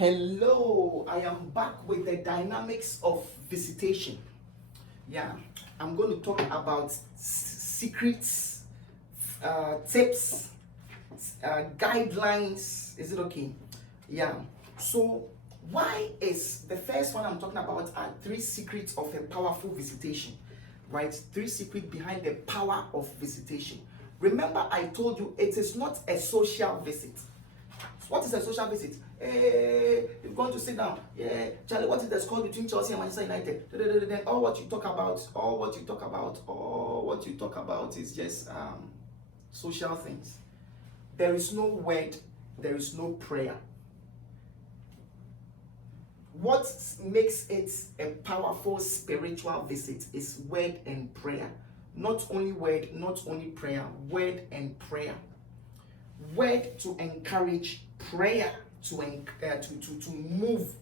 Hello, I am back with the dynamics of visitation. Yeah, I'm going to talk about secrets, tips, guidelines. Is it okay? Yeah. So, why is the first one I'm talking about are three secrets of a powerful visitation, right? Three secrets behind the power of visitation. Remember, I told you it is not a social visit. What is a social visit? Hey, you're going to sit down. Yeah, Charlie, what is the score between Chelsea and Manchester United? Then all what you talk about is just social things. There is no word, there is no prayer. What makes it a powerful spiritual visit is word and prayer. Not only word, not only prayer, word and prayer. Word to encourage, prayer to move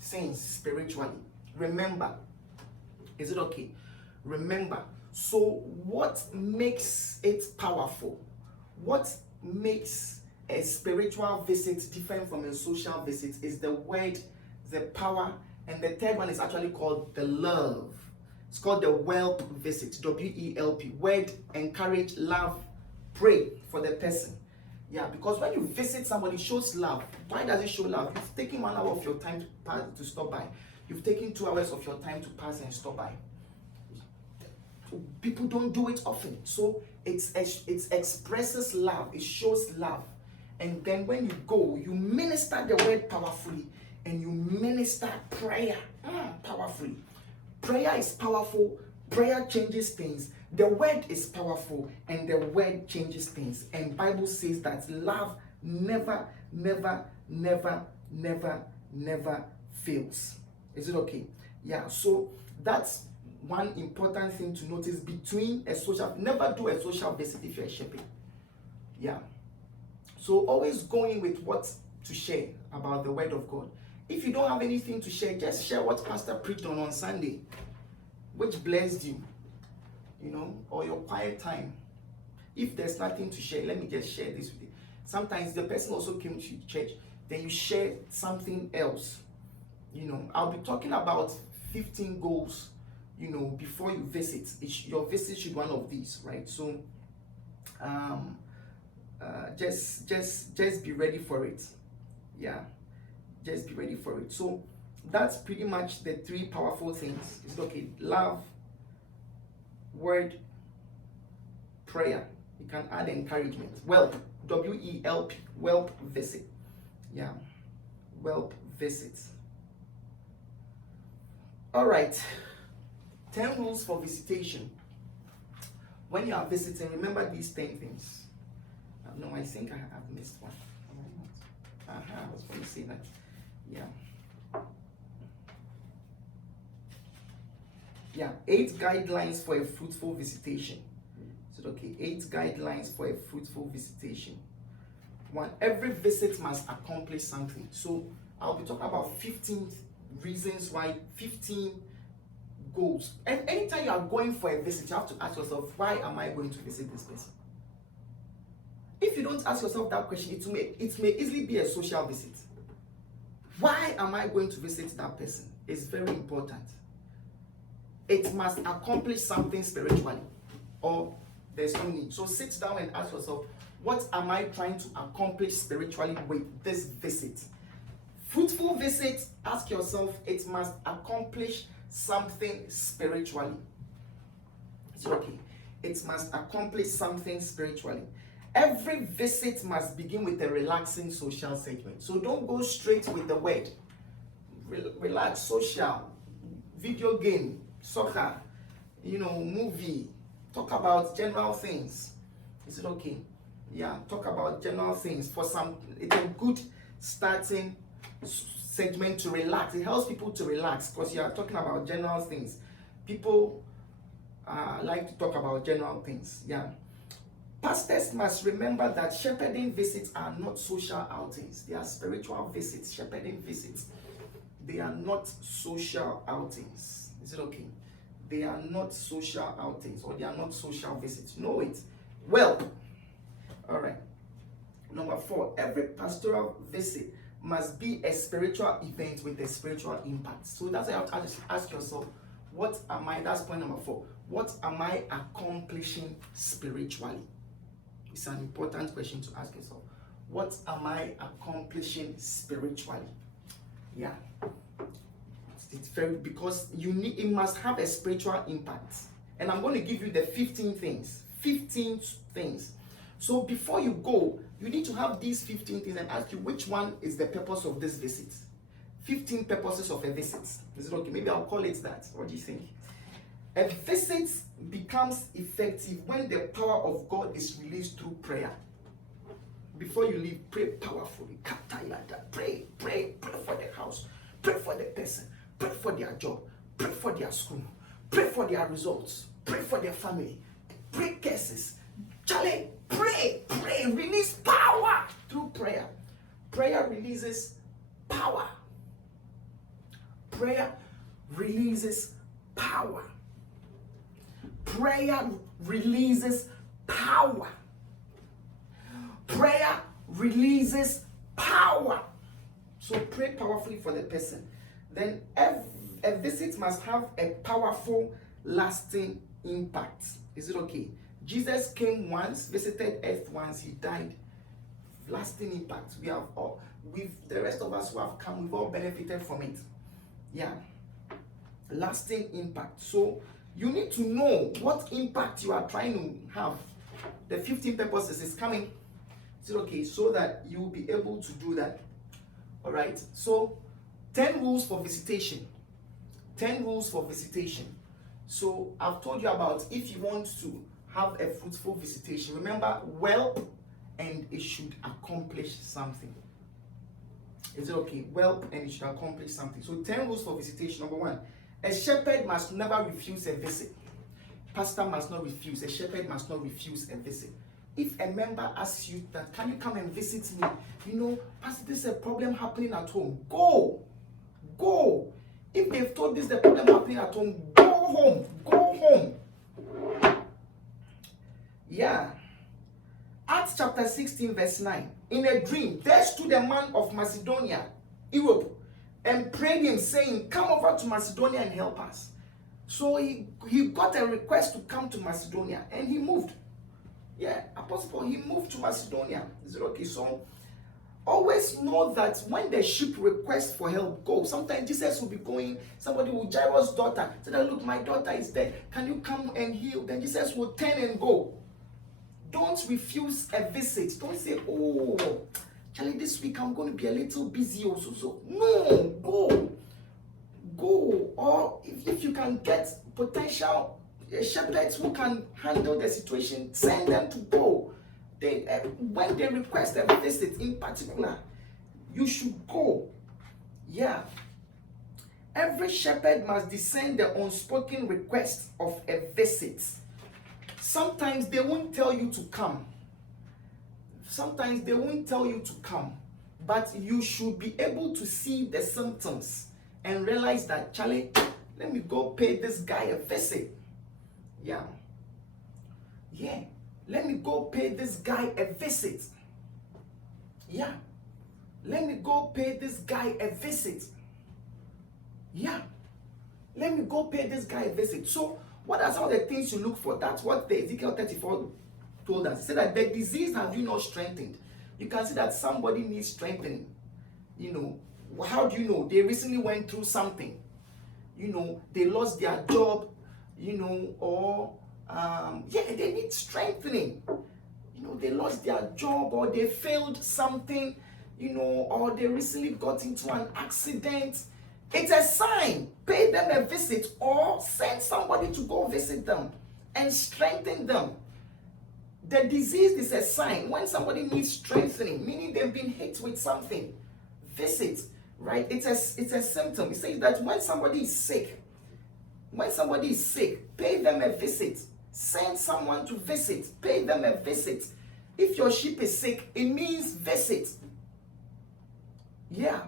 things spiritually. Remember, is it okay? Remember. So what makes it powerful? What makes a spiritual visit different from a social visit is the word, the power, and the third one is actually called the love. It's called the whelp visit, W-E-L-P. Word, encourage, love, pray for the person. Yeah, because when you visit somebody, it shows love. Why does it show love? You've taken 1 hour of your time to stop by. You've taken 2 hours of your time to pass and stop by. People don't do it often. So it expresses love. It shows love. And then when you go, you minister the word powerfully and you minister prayer powerfully. Prayer is powerful. Prayer changes things. The word is powerful and the word changes things. And Bible says that love never fails. Is it okay? Yeah, so that's one important thing to notice between a social, never do a social visit if you're a shepherd. Yeah. So always going with what to share about the word of God. If you don't have anything to share, just share what Pastor preached on Sunday, which blessed you. Or your quiet time. If there's nothing to share, let me just share this with you. Sometimes the person also came to church, then you share something else. I'll be talking about 15 goals, before you visit. Your visit should be one of these, right? So, just be ready for it. Yeah, just be ready for it. So, that's pretty much the three powerful things. It's okay. Love, word, prayer. You can add encouragement. Whelp, W-E-L-P, whelp visit. Yeah, whelp visit. All right, 10 rules for visitation. When you are visiting, remember these 10 things. No, I think I have missed one. I was going to say that. Yeah, 8 guidelines for a fruitful visitation. So, okay, 8 guidelines for a fruitful visitation. 1, every visit must accomplish something. So, I'll be talking about 15 reasons why, 15 goals. And anytime you are going for a visit, you have to ask yourself, why am I going to visit this person? If you don't ask yourself that question, it may easily be a social visit. Why am I going to visit that person? It's very important. It must accomplish something spiritually, or there's no need. So sit down and ask yourself, what am I trying to accomplish spiritually with this visit? Fruitful visit, ask yourself, it must accomplish something spiritually. Is it okay? It must accomplish something spiritually. Every visit must begin with a relaxing social segment. So don't go straight with the word. Relax, social, video game, soccer, movie. Talk about general things. Is it okay? Yeah, talk about general things. It's a good starting segment to relax. It helps people to relax because you are talking about general things. People like to talk about general things. Yeah. Pastors must remember that shepherding visits are not social outings. They are spiritual visits. Shepherding visits, they are not social outings. Is it okay? They are not social outings, or they are not social visits. Know it. Well, all right. Number 4, every pastoral visit must be a spiritual event with a spiritual impact. So that's why you have to ask yourself, what am I, that's point number 4. What am I accomplishing spiritually? It's an important question to ask yourself. What am I accomplishing spiritually? Yeah. It's very, because it must have a spiritual impact. And I'm going to give you the 15 things. 15 things. So before you go, you need to have these 15 things and ask you which one is the purpose of this visit. 15 purposes of a visit. Is it okay? Maybe I'll call it that. What do you think? A visit becomes effective when the power of God is released through prayer. Before you leave, pray powerfully. Pray for the house. Pray for the person. Pray for their job. Pray for their school. Pray for their results. Pray for their family. Pray cases. Charlie, pray. Release power through prayer. Prayer releases power. Prayer releases power. Prayer releases power. Prayer releases power. So pray powerfully for the person. Then a visit must have a powerful, lasting impact. Is it okay? Jesus came once, visited earth once, he died. Lasting impact. We have all, with the rest of us who have come, we've all benefited from it. Yeah. Lasting impact. So you need to know what impact you are trying to have. The 15 purposes is coming. Is it okay? So that you will be able to do that. All right. So 10 rules for visitation. 10 rules for visitation. So I've told you about, if you want to have a fruitful visitation, remember, well, and it should accomplish something. Is it okay? Well, and it should accomplish something. So 10 rules for visitation. Number 1, a shepherd must never refuse a visit. Pastor must not refuse. A shepherd must not refuse a visit. If a member asks you that, can you come and visit me? You know, Pastor, this is a problem happening at home. Go. If they've told this the problem happening at home, go home. Yeah. Acts chapter 16 verse 9. In a dream, there stood a man of Macedonia, Europe, and prayed him, saying, come over to Macedonia and help us. So he got a request to come to Macedonia, and he moved. Yeah, Apostle Paul, he moved to Macedonia. Is it okay? So always know that when the ship requests for help, go. Sometimes Jesus will be going, somebody will, Jairus' daughter, say that, look, my daughter is dead. Can you come and heal? Then Jesus will turn and go. Don't refuse a visit. Don't say, oh, Charlie, this week I'm going to be a little busy also. So no, go. Or if you can get potential shepherds who can handle the situation, send them to go. When they request a visit in particular, you should go. Yeah. Every shepherd must discern the unspoken request of a visit. Sometimes they won't tell you to come. But you should be able to see the symptoms and realize that, Charlie, let me go pay this guy a visit. Yeah. Let me go pay this guy a visit. Yeah. Let me go pay this guy a visit. Yeah. Let me go pay this guy a visit. So, what are some of the things you look for? That's what the Ezekiel 34 told us. He said that the disease have you not strengthened. You can see that somebody needs strengthening. You know, how do you know? They recently went through something. You know, they lost their job, you know, or they need strengthening. You know, they lost their job, or they failed something, you know, or they recently got into an accident. It's a sign. Pay them a visit or send somebody to go visit them and strengthen them. The disease is a sign. When somebody needs strengthening, meaning they've been hit with something, visit, right? It's a symptom. It says that when somebody is sick, pay them a visit. Send someone to visit. Pay them a visit. If your sheep is sick, it means visit. Yeah.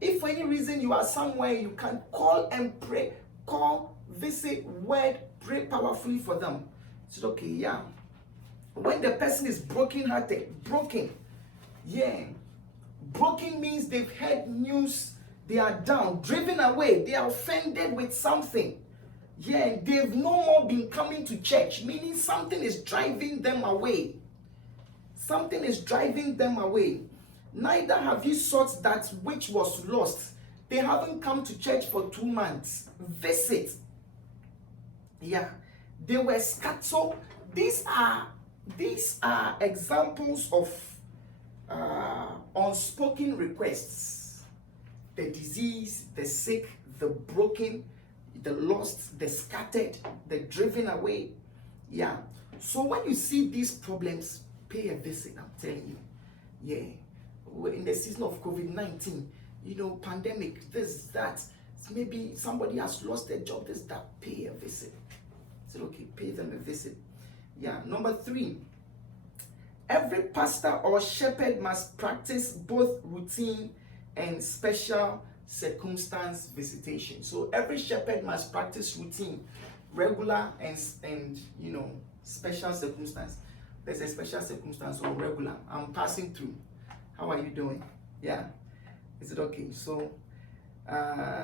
If for any reason you are somewhere, you can call and pray. Call, visit, word, pray powerfully for them. It's okay, yeah. When the person is broken-hearted, Broken means they've heard news, they are down, driven away, they are offended with something. Yeah, they've no more been coming to church, meaning something is driving them away. Something is driving them away. Neither have you sought that which was lost. They haven't come to church for 2 months. Visit. Yeah, they were scattered. So these are examples of unspoken requests. The disease, the sick, the broken, the lost, the scattered, the driven away. Yeah. So when you see these problems, pay a visit, I'm telling you. Yeah. We're in the season of COVID-19, pandemic, this, that. Maybe somebody has lost their job, this, that. Pay a visit. Is it okay? Pay them a visit. Yeah. Number 3, every pastor or shepherd must practice both routine and special circumstance visitation. So every shepherd must practice routine, regular and special circumstance. There's a special circumstance or regular. I'm passing through. How are you doing? Yeah. Is it okay? So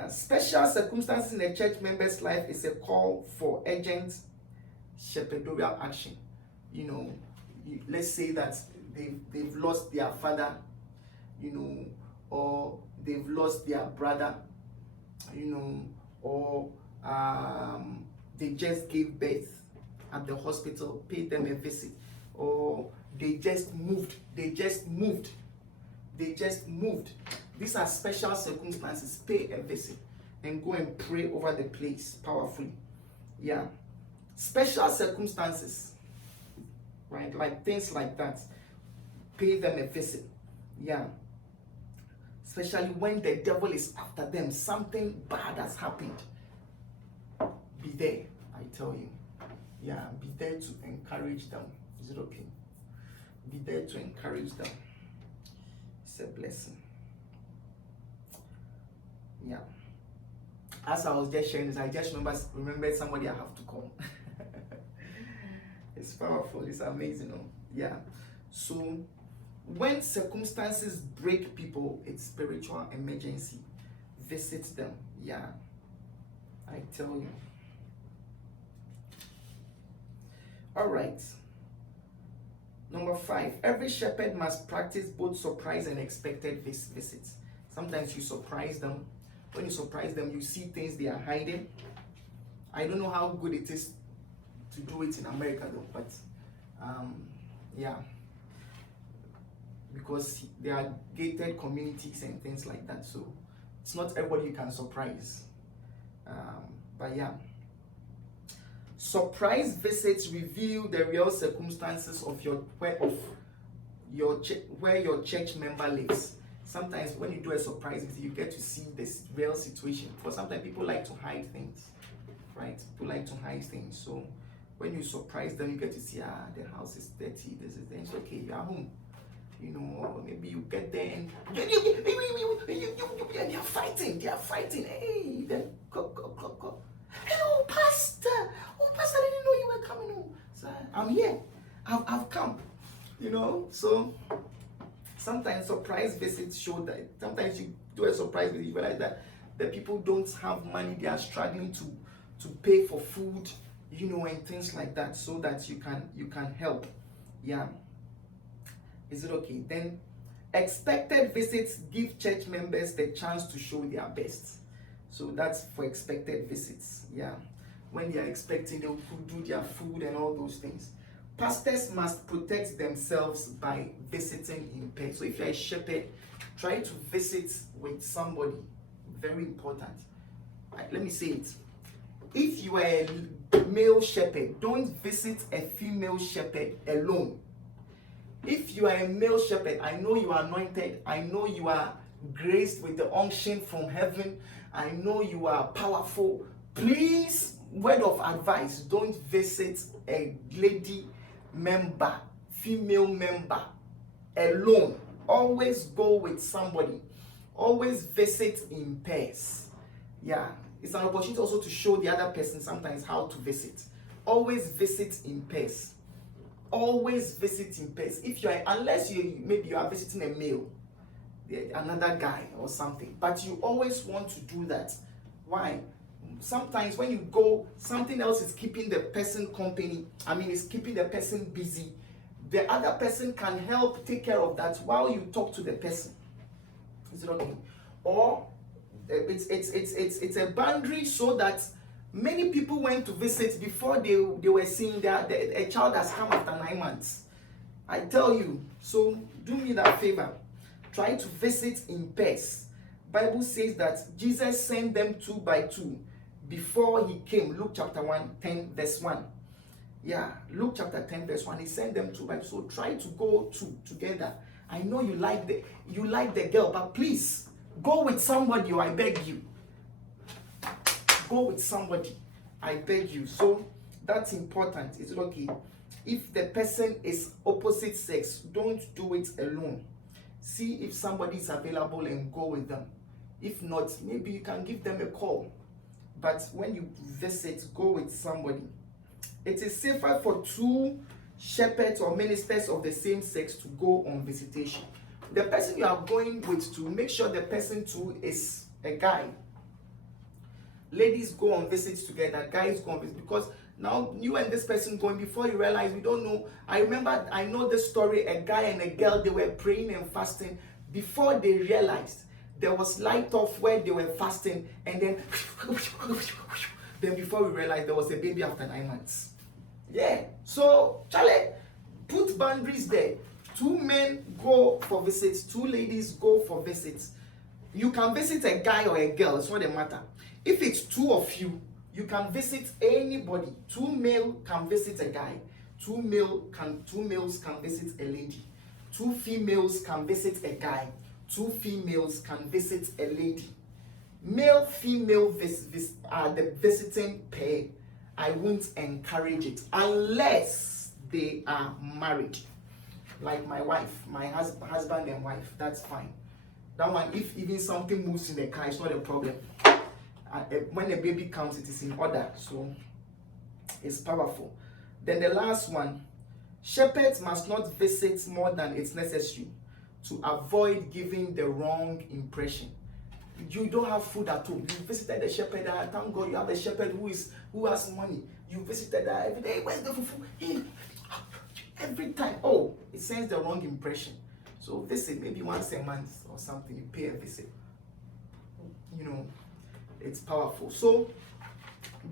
special circumstances in the church member's life is a call for urgent shepherdorial action. Let's say that they've lost their father, or they've lost their brother, or they just gave birth at the hospital, pay them a visit, or they just moved. These are special circumstances. Pay a visit and go and pray over the place powerfully. Yeah. Special circumstances, right? Like things like that. Pay them a visit. Yeah. Especially when the devil is after them. Something bad has happened. Be there, I tell you. Yeah, be there to encourage them. Is it okay? Be there to encourage them. It's a blessing. Yeah. As I was just sharing this, I just remembered somebody I have to call. It's powerful. It's amazing. Yeah. So when circumstances break people, it's spiritual emergency. Visit them. Yeah. I tell you. All right. Number 5, every shepherd must practice both surprise and expected visits. Sometimes you surprise them. When you surprise them, you see things they are hiding. I don't know how good it is to do it in America though, but yeah, because there are gated communities and things like that, so it's not everybody you can surprise. But yeah, surprise visits reveal the real circumstances of where your church member lives. Sometimes when you do a surprise visit, you get to see this real situation. For sometimes people like to hide things, right? People like to hide things. So when you surprise them, you get to see, the house is dirty, this is it's okay, you're home. Or maybe you get there and they are fighting. Hey, then go. Hello, Pastor. Oh, Pastor, I didn't know you were coming home. So I'm here. I've come. So sometimes surprise visits show that. Sometimes you do a surprise visit, you realize that the people don't have money, they are struggling to pay for food, and things like that, so that you can help. Yeah. Is it okay? Then expected visits give church members the chance to show their best. So that's for expected visits. Yeah. When they are expecting, they will do their food and all those things. Pastors must protect themselves by visiting in person. So if you're a shepherd, try to visit with somebody. Very important. Let me say it. If you are a male shepherd, don't visit a female shepherd alone. If you are a male shepherd, I know you are anointed. I know you are graced with the unction from heaven. I know you are powerful. Please, word of advice, don't visit a lady member, female member alone. Always go with somebody. Always visit in pairs. Yeah, it's an opportunity also to show the other person sometimes how to visit. Always visit in pairs. Always visit in pairs. If you are, unless maybe you are visiting a male, another guy or something. But you always want to do that. Why? Sometimes when you go, something else is keeping the person company. I mean, it's keeping the person busy. The other person can help take care of that while you talk to the person. Is it okay? Or it's a boundary so that many people went to visit before they were seeing that a child has come after 9 months. I tell you, so do me that favor. Try to visit in pairs. Bible says that Jesus sent them 2 by 2 before he came. Luke chapter 10 verse 1. Yeah, Luke chapter 10 verse 1. He sent them 2 by 2. So try to go together. I know you like the girl, but please go with somebody, I beg you. Go with somebody, I beg you. So that's important. Is it okay? If the person is opposite sex, don't do it alone. See if somebody is available and go with them. If not, maybe you can give them a call. But when you visit, go with somebody. It is safer for 2 shepherds or ministers of the same sex to go on visitation. The person you are going with, to make sure the person too is a guy. Ladies go on visits together, guys go on visits, because now you and this person going, before you realize, we don't know. I know the story, a guy and a girl, they were praying and fasting. Before they realized, there was light off where they were fasting, and then before we realized, there was a baby after 9 months. Yeah, so Charlie, put boundaries there. 2 men go for visits, 2 ladies go for visits. You can visit a guy or a girl, it's not a matter. If it's 2 of you, you can visit anybody. 2 male can visit a guy. 2 males can visit a lady. 2 females can visit a guy. 2 females can visit a lady. Male, female are the visiting pair. I won't encourage it unless they are married. Like my wife, my husband and wife, that's fine. That one, if even something moves in the car, it's not a problem. When a baby comes, it is in order, so it's powerful. Then the last one, shepherds must not visit more than it's necessary to avoid giving the wrong impression. You don't have food at home. You visited the shepherd. Thank God you have a shepherd who has money. You visited that every day. Where's the fufu? Every time. Oh, it sends the wrong impression. So visit maybe once a month or something. You pay a visit. You know, it's powerful. So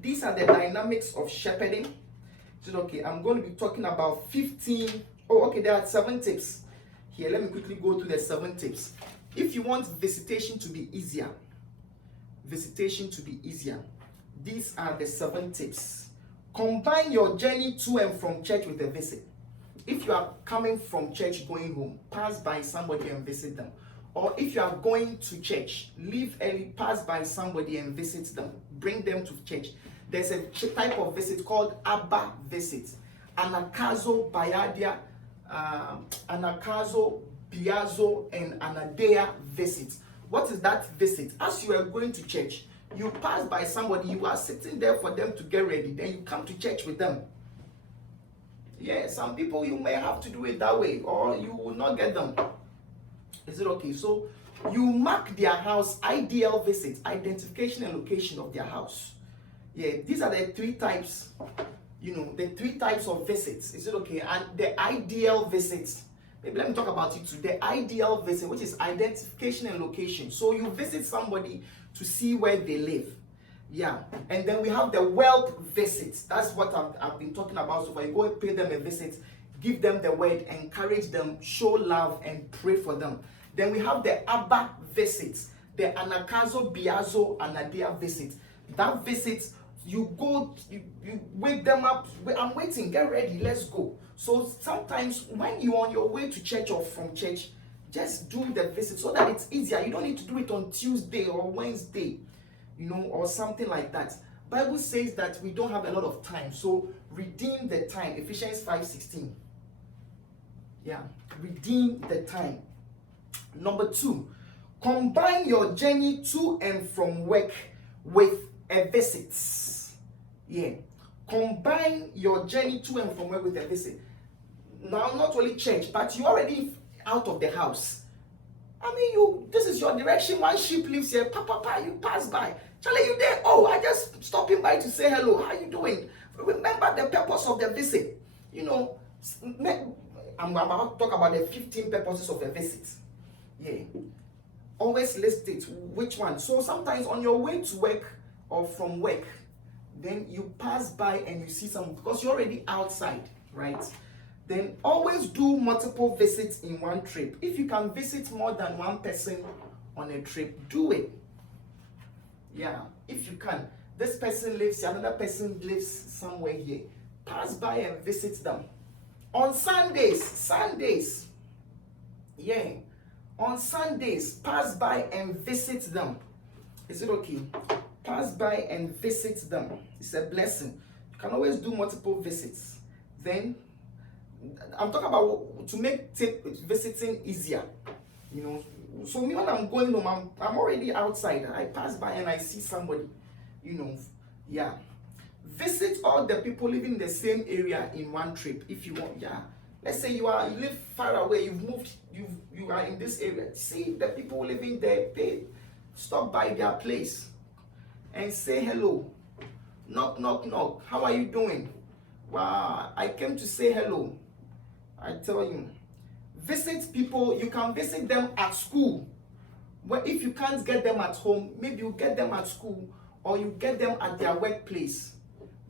these are the dynamics of shepherding. So okay, I'm going to be talking about 15. Oh, okay, there are 7 tips. Here, let me quickly go through the 7 tips. If you want visitation to be easier, these are the 7 tips. Combine your journey to and from church with a visit. If you are coming from church going home, pass by somebody and visit them. Or if you are going to church, leave early, pass by somebody and visit them. Bring them to church. There's a type of visit called Abba visit. Anakazo, Bayadia, Anakazo, Biazo, and Anadea visit. What is that visit? As you are going to church, you pass by somebody, you are sitting there for them to get ready, then you come to church with them. Yeah, some people you may have to do it that way, or you will not get them. Is it okay? So you mark their house, ideal visit, identification and location of their house. Yeah, these are the 3 types, the 3 types of visits. Is it okay? And the ideal visits, maybe let me talk about it too. The ideal visit, which is identification and location. So you visit somebody to see where they live. Yeah, and then we have the wealth visits. That's what I've been talking about. So far, you go and pay them a visit, give them the word, encourage them, show love, and pray for them. Then we have the Abba visits, the Anakazo, Biazo, Anadea visits. That visit, you go, you wake them up. I'm waiting, get ready, let's go. So sometimes when you're on your way to church or from church, just do the visit so that it's easier. You don't need to do it on Tuesday or Wednesday, or something like that. Bible says that we don't have a lot of time, so redeem the time. Ephesians 5:16. Yeah, redeem the time. Number 2, combine your journey to and from work with a visit. Yeah, combine your journey to and from work with a visit. Now, not only church, but you're already out of the house. I mean, this is your direction. One sheep lives here. Papa, you pass by. Charlie, you there? Oh, I just stopping by to say hello. How you doing? Remember the purpose of the visit. You know, I'm about to talk about the 15 purposes of a visit. Yeah. Always list it. Which one? So sometimes on your way to work or from work, then you pass by and you see someone because you're already outside, right? Then always do multiple visits in one trip. If you can visit more than one person on a trip, do it. Yeah, if you can. This person lives here, another person lives somewhere here. Pass by and visit them. On Sundays, yeah. On Sundays, pass by and visit them. Is it okay? Pass by and visit them. It's a blessing. You can always do multiple visits. Then I'm talking about to make visiting easier. You know, so me when I'm going home, I'm already outside. I pass by and I see somebody. You know, yeah. Visit all the people living in the same area in one trip if you want. Yeah. Let's say you live far away. You've moved. You are in this area. See the people living there. They stop by their place and say hello. Knock, knock, knock. How are you doing? Wow, I came to say hello. I tell you, visit people. You can visit them at school. Well, if you can't get them at home, maybe you get them at school or you get them at their workplace.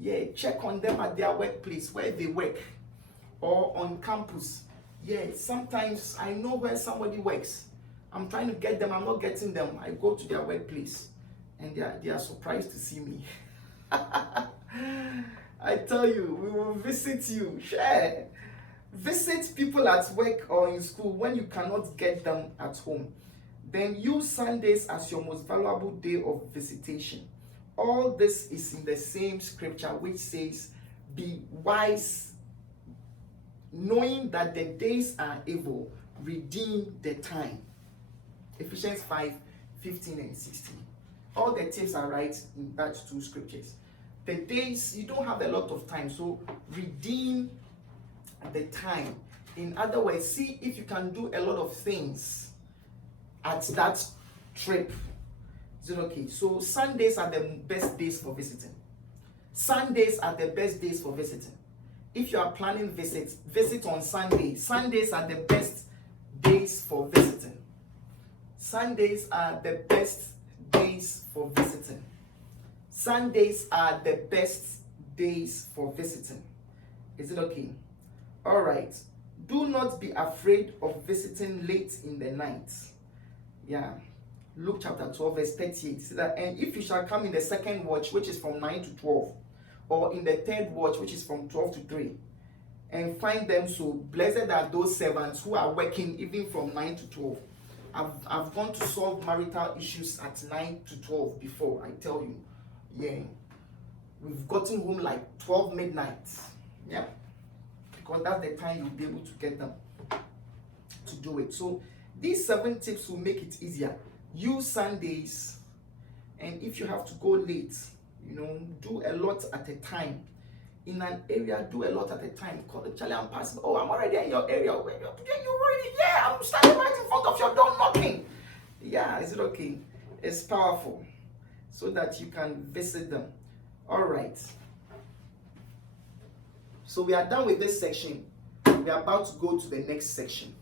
Yeah, check on them at their workplace where they work or on campus. Yeah, sometimes I know where somebody works. I'm trying to get them. I'm not getting them. I go to their workplace and they are surprised to see me. I tell you, we will visit you. Share. Visit people at work or in school when you cannot get them at home. Then use Sundays as your most valuable day of visitation. All this is in the same scripture which says, be wise, knowing that the days are evil, redeem the time. Ephesians 5:15 and 16. All the tips are right in that two scriptures. The days, you don't have a lot of time, so redeem the time. In other words, see if you can do a lot of things at that trip. Is it okay? So Sundays are the best days for visiting. Sundays are the best days for visiting. If you are planning visits, visit on Sunday. Sundays are the best days for visiting. Sundays are the best days for visiting. Sundays are the best days for visiting. Is it okay? All right. Do not be afraid of visiting late in the night. Yeah. Luke chapter 12 verse 38. See that, and if you shall come in the second watch, which is from 9 to 12, or in the third watch, which is from 12 to 3, and find them so, blessed are those servants who are working even from 9 to 12. I've gone to solve marital issues at 9 to 12 before, I tell you. Yeah. We've gotten home like 12 midnight. Yeah. Because that's the time you'll be able to get them to do it. So these 7 tips will make it easier. Use Sundays, and if you have to go late, you know, do a lot at a time. In an area, do a lot at a time. Call the Charlie, I'm passing. Oh, I'm already in your area. When you're already, yeah, I'm standing right in front of your door knocking. Yeah, is it okay? It's powerful, so that you can visit them. All right. So we are done with this section. We are about to go to the next section.